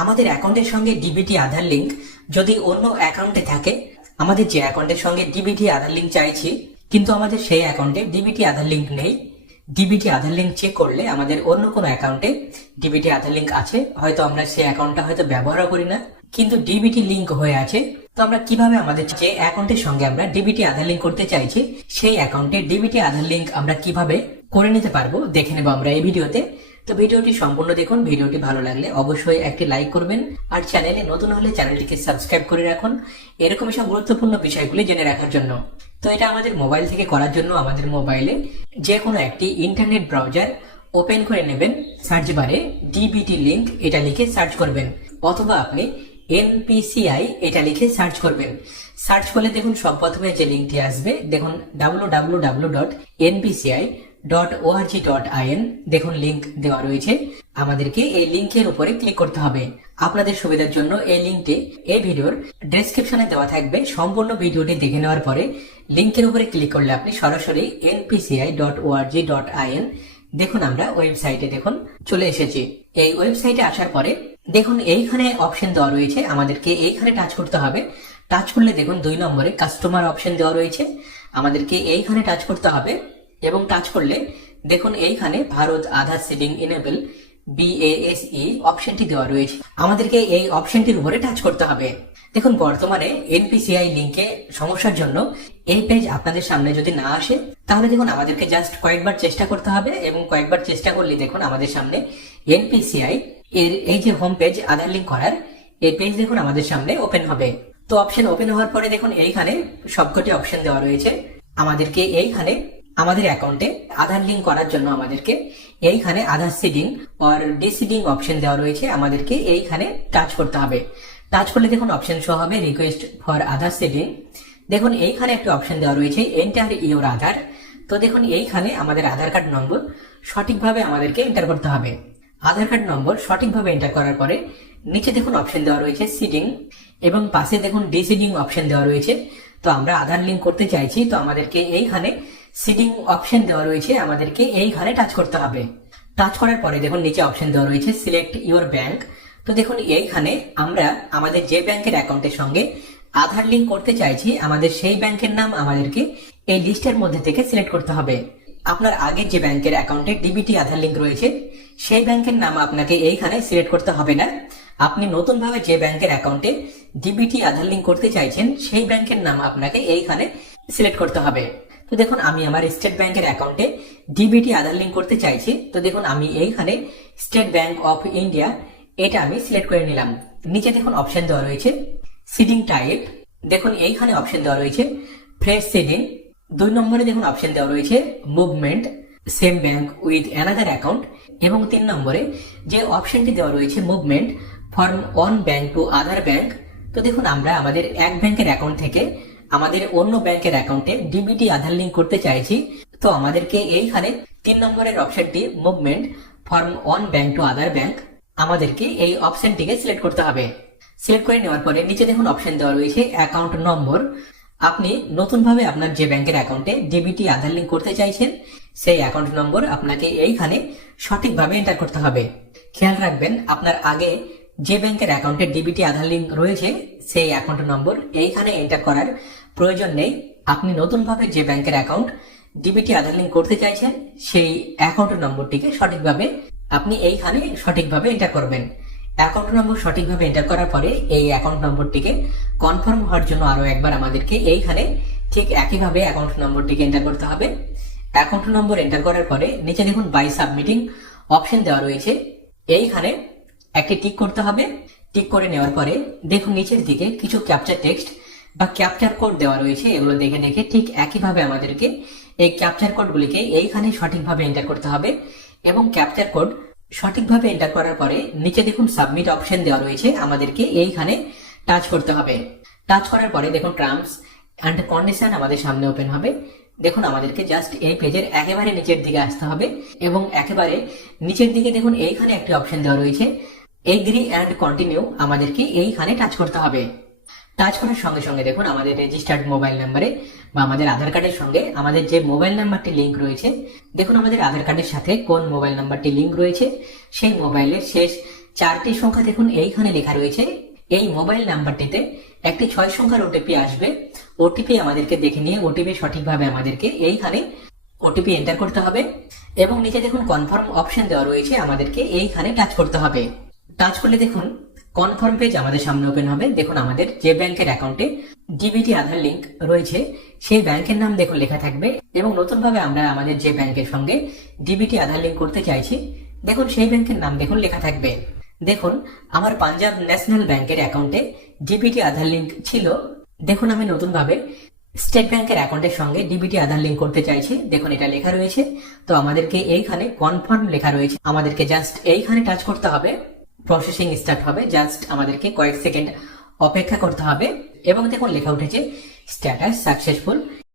আমাদের অ্যাকাউন্টের সঙ্গে ডিবিটি আধার লিংক যদি অন্য অ্যাকাউন্টে থাকে, আমাদের যে অ্যাকাউন্টের সঙ্গে ডিবিটি আধার লিংক চাইছি কিন্তু আমাদের সেই অ্যাকাউন্টে ডিবিটি আধার লিংক নেই, ডিবিটি আধার লিংক চেক করলে আমাদের অন্য কোনো অ্যাকাউন্টে ডিবিটি আধার লিংক আছে, হয়তো আমরা সেই অ্যাকাউন্টটা হয়তো ব্যবহারও করি না কিন্তু ডিবিটি লিংক হয়ে আছে। তো আমরা কিভাবে আমাদের যে অ্যাকাউন্টের সঙ্গে আমরা ডিবিটি আধার লিংক করতে চাইছি সেই অ্যাকাউন্টে ডিবিটি আধার লিংক আমরা কিভাবে করে নিতে পারবো দেখে নেবো আমরা এই ভিডিওতে। তো ভিডিওটি সম্পূর্ণ দেখুন, ভিডিওটি ভালো লাগলে অবশ্যই একটি লাইক করবেন আর চ্যানেলে নতুন হলে চ্যানেলটিকে সাবস্ক্রাইব করে রাখুন এরকমই সব গুরুত্বপূর্ণ বিষয়গুলি জেনে রাখার জন্য। তো এটা আমাদের মোবাইল থেকে করার জন্য আমাদের মোবাইলে যে কোনো একটি ইন্টারনেট ব্রাউজার ওপেন করে নেবেন, সার্চ বারে ডিবিটি লিংক এটা লিখে সার্চ করবেন অথবা আপনি এনপিসিআই এটা লিখে সার্চ করবেন। সার্চ করলে দেখুন সব প্রথমে যে লিঙ্কটি আসবে দেখুন www.npci.org.in দেখুন লিংক দেওয়া রয়েছে। আমাদেরকে এই লিংকের উপরে ক্লিক করতে হবে। আপনাদের সুবিধার জন্য এই লিংকটি এই ভিডিওর ডেসক্রিপশনে দেওয়া থাকবে। সম্পূর্ণ ভিডিওটি দেখে নেওয়ার পরে লিংকের উপরে ক্লিক করলে আপনি সরাসরি npci.org.in দেখুন আমরা ওয়েবসাইটে দেখুন চলে এসেছি। এই ওয়েবসাইটে আসার পরে দেখুন এইখানে অপশন দেওয়া রয়েছে, আমাদেরকে এইখানে টাচ করতে হবে। টাচ করলে দেখুন 2 নম্বরে কাস্টমার অপশন দেওয়া রয়েছে, আমাদেরকে এইখানে টাচ করতে হবে এবং টাচ করলে দেখুন এইখানে ভারত আধার সিডিং এনেবল BASE অপশনটি দেওয়া রয়েছে, আমাদেরকে এই অপশনটির উপরে টাচ করতে হবে। দেখুন বর্তমানে এনপিসিআই লিংকে সমস্যার জন্য এই পেজ আপনাদের সামনে যদি না আসে তাহলে দেখুন আমাদেরকে জাস্ট কয়েকবার চেষ্টা করতে হবে এবং কয়েকবার চেষ্টা করলে দেখুন আমাদের সামনে এনপিসিআই এর এই যে হোম পেজ আধার লিংক করার এই পেজ দেখুন আমাদের সামনে ওপেন হবে। তো অপশন ওপেন হওয়ার পরে দেখুন এইখানে সবকটি অপশন দেওয়া রয়েছে, আমাদেরকে এইখানে আমাদের অ্যাকাউন্টে আধার লিংক করার জন্য আমাদেরকে এইখানে আধার সিডিং অর ডিসিডিং অপশন দেওয়া রয়েছে, আমাদেরকে এইখানে টাচ করতে হবে। টাচ করলে দেখুন অপশন শো হবে রিকোয়েস্ট ফর আধার সিডিং। দেখুন এইখানে একটা অপশন দেওয়া রয়েছে এন্টার ইওর আধার। তো দেখুন এইখানে আমাদের আধার কার্ড নম্বর সঠিকভাবে আমাদেরকে এন্টার করতে হবে। আধার কার্ড নম্বর সঠিকভাবে এন্টার করার পরে নিচে দেখুন অপশন দেওয়া রয়েছে সিডিং এবং পাশে দেখুন ডিসিডিং অপশন দেওয়া রয়েছে। তো আমরা আধার লিংক করতে চাইছি, তো আমাদেরকে এইখানে সিডিং অপশন দেওয়া রয়েছে, আমাদেরকে এইখানে টাচ করতে হবে। টাচ করার পরে দেখুন নিচে অপশন দেওয়া রয়েছে সিলেক্ট ইওর ব্যাংক। তো দেখুন এইখানে আমরা আমাদের যে ব্যাংকের অ্যাকাউন্টের সঙ্গে আধার লিংক করতে চাইছি আমাদের সেই ব্যাংকের নাম আমাদেরকে এই লিস্টের মধ্যে থেকে সিলেক্ট করতে হবে। আপনার আগের যে ব্যাংকের অ্যাকাউন্টে ডিবিটি আধার লিংক রয়েছে সেই ব্যাংকের নাম আপনাকে এইখানে সিলেক্ট করতে হবে না। আপনি নতুন ভাবে যে ব্যাংকের অ্যাকাউন্টে ডিবিটি আধার লিংক করতে চাইছেন সেই ব্যাংকের নাম আপনাকে এইখানে সিলেক্ট করতে হবে। তো দেখুন আমি আমার স্টেট ব্যাংকের অ্যাকাউন্টে ডিবিটি আধার লিংক করতে চাইছি, তো দেখুন আমি এইখানে স্টেট ব্যাংক অফ ইন্ডিয়া এটা আমি সিলেক্ট করে নিলাম। নিচে দেখুন অপশন দেওয়া রয়েছে সিডিং টাইপ, দেখুন এইখানে অপশন দেওয়া রয়েছে ফ্রেশ সিডিং। 2 নম্বরে দেখুন অপশন দেওয়া রয়েছে movement same bank with another account এবং 3 নম্বরে যে অপশনটি দেওয়া রয়েছে movement from one bank to other bank. তো দেখুন আমরা আমাদের এক ব্যাংকের অ্যাকাউন্ট থেকে আমাদের অন্য ব্যাংকের অ্যাকাউন্টে ডিবিটি আধার লিংক করতে চাইছি, তো আমাদেরকে এইখানে 3 নম্বরের অপশনটি movement from one bank to other bank আমাদেরকে এই অপশনটিকে সিলেক্ট করতে হবে। সিলেক্ট করে নেওয়ার পরে নিচে দেখুন অপশন দেওয়া রয়েছে অ্যাকাউন্ট নম্বর। আপনি নতুন ভাবে আপনার যে ব্যাংকের অ্যাকাউন্টে ডিবিটি আধার লিংক করতে চাইছেন সেই অ্যাকাউন্ট নম্বর আপনাকে এইখানে সঠিকভাবে এন্টার করতে হবে। খেয়াল রাখবেন আপনার আগে যে ব্যাংকের অ্যাকাউন্টে ডিবিটি আধার লিংক রয়েছে সেই অ্যাকাউন্ট নম্বর এইখানে এন্টার করার প্রয়োজন নেই। আপনি নতুন ভাবে যে ব্যাংকের অ্যাকাউন্ট ডিবিটি আধার লিংক করতে চাইছেন সেই অ্যাকাউন্ট নম্বরটিকে সঠিকভাবে আপনি এইখানে সঠিকভাবে এন্টার করবেন। অ্যাকাউন্ট নম্বর সঠিকভাবে এন্টার করার পরে এই অ্যাকাউন্ট নম্বরটিকে কনফার্ম হওয়ার জন্য আরো একবার আমাদেরকে এইখানে ঠিক একইভাবে অ্যাকাউন্ট নম্বরটিকে এন্টার করতে হবে। অ্যাকাউন্ট নম্বর এন্টার করার পরে নিচে দেখুন বাই সাবমিটিং অপশন দেওয়া রয়েছে, এইখানে একটি টিক করতে হবে। টিক করে নেওয়ার পরে দেখুন নিচের দিকে কিছু ক্যাপচার টেক্সট বা ক্যাপচার কোড দেওয়া রয়েছে, এগুলো দেখে দেখে ঠিক একইভাবে আমাদেরকে এই ক্যাপচার কোডগুলিকে এইখানে সঠিকভাবে এন্টার করতে হবে এবং ক্যাপচার কোড সঠিকভাবে এন্টার করার পরে নিচে দেখুন সাবমিট অপশন দেওয়া রয়েছে, আমাদেরকে এইখানে টাচ করতে হবে। টাচ করার পরে দেখুন টার্মস অ্যান্ড কন্ডিশন আমাদের সামনে ওপেন হবে। দেখুন আমাদেরকে জাস্ট এই পেজের একেবারে নিচের দিকে আসতে হবে এবং একেবারে নিচের দিকে দেখুন এইখানে একটি অপশন দেওয়া রয়েছে এগ্রি অ্যান্ড কন্টিনিউ, আমাদেরকে এইখানে টাচ করতে হবে। টাচ করার সঙ্গে সঙ্গে দেখুন আমাদের রেজিস্টার্ড মোবাইল নাম্বারে বা আমাদের আধার কার্ডের সঙ্গে আমাদের যে মোবাইল নাম্বারটি লিংক রয়েছে, দেখুন আমাদের আধার কার্ডের সাথে কোন মোবাইল নাম্বারটি লিংক রয়েছে সেই মোবাইলের শেষ 4টি সংখ্যা দেখুন এইখানে লেখা রয়েছে। এই মোবাইল নাম্বারটিতে একটি 6 সংখ্যার ওটিপি আসবে। ওটিপি আমাদেরকে দেখে নিয়ে ওটিপি সঠিকভাবে আমাদেরকে এইখানে ওটিপি এন্টার করতে হবে এবং নিচে দেখুন কনফার্ম অপশন দেওয়া রয়েছে, আমাদেরকে এইখানে টাচ করতে হবে। টাচ করলে দেখুন কনফার্ম পেজ আমাদের সামনে ওপেন হবে। দেখুন আমাদের যে ব্যাংকের অ্যাকাউন্টে ডিবিটি আধার লিংক রয়েছে সেই ব্যাংকের নাম দেখুন লেখা থাকবে এবং নতুন ভাবে আমরা আমাদের যে ব্যাংকের সঙ্গে ডিবিটি আধার লিংক করতে চাইছি দেখুন সেই ব্যাংকের নাম দেখুন লেখা থাকবে। দেখুন আমার পাঞ্জাব ন্যাশনাল ব্যাংকের অ্যাকাউন্টে ডিবিটি আধার লিংক ছিল। দেখুন আমি নতুন ভাবে স্টেট ব্যাংকের অ্যাকাউন্টের সঙ্গে ডিবিটি আধার লিংক করতে চাইছি। দেখুন এটা লেখা রয়েছে, তো আমাদেরকে এইখানে কনফার্ম লেখা রয়েছে, আমাদেরকে জাস্ট এইখানে টাচ করতে হবে। প্রসেসিং স্টার্ট হবে, জাস্ট আমাদেরকে কয়েক সেকেন্ড অপেক্ষা করতে হবে এবং দেখুন লেখা উঠেছে স্ট্যাটাস সাকসেসফুল।